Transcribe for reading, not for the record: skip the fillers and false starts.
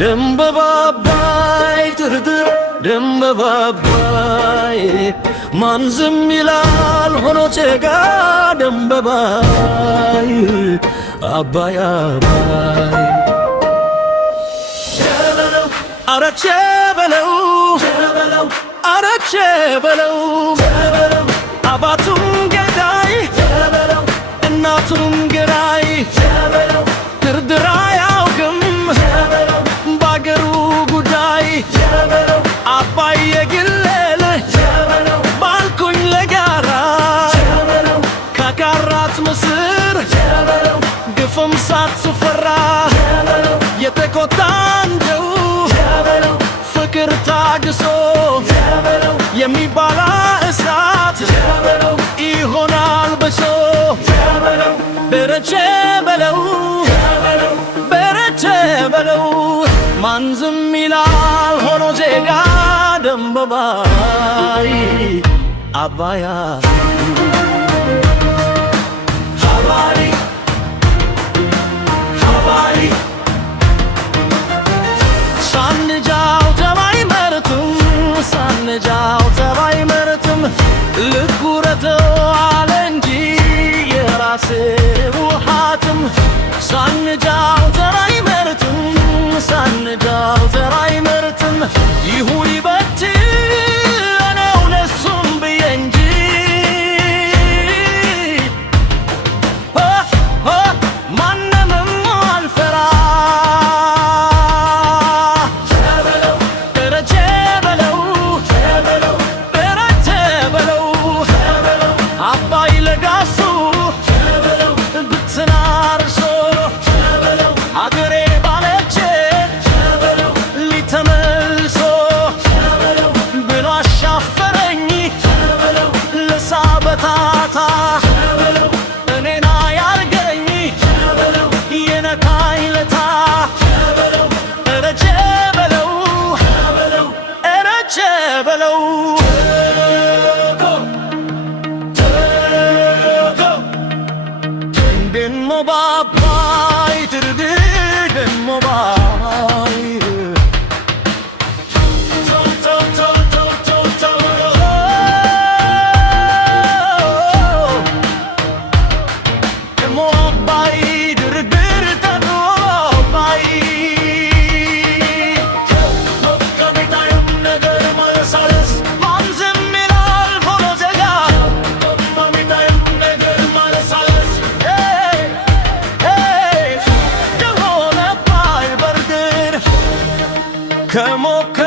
ደምበባባይ ትርትር ደምበባባይ ማን ዝም ይላል ሆኖ ጭቃ ደምበባይ አባይ አባይ አረቼ በለው አረቼ በለው አባቱም ገዳይ እናቱም ገዳይ ድርድር አያውቅም ባገሩ ጉዳይ አባይ የግሌል ባልኩኝ ለጋራ ከካራት ምስር ግፍም ሳትፈራ የተቆጣ እንደው ፍቅር ታግሶ የሚባላ እሳት ይሆናል በሶ በረቼ በለው በረቼ በለው ማን ዝም ይላል ሆኖ ዜጋ ደምበባይ አባያ ሳንጃው ተባይ መርትም ሳንጃው ተባይ መርትም ልኩረተው አለ እንጂ የራሴ ውሃትም ሳንጃው ተባይ መርትም ሳንጃው ተባይ መርትም ይሁን ይበት እኔው ለሱም ብዬ እንጂ ማንንም አልፈራ እኔና ያርገኝ የነካኝ ለታ እረቼ በለው እረቼ በለው ደሞ ባባይ ትርድ ደሞ ባይ Come on.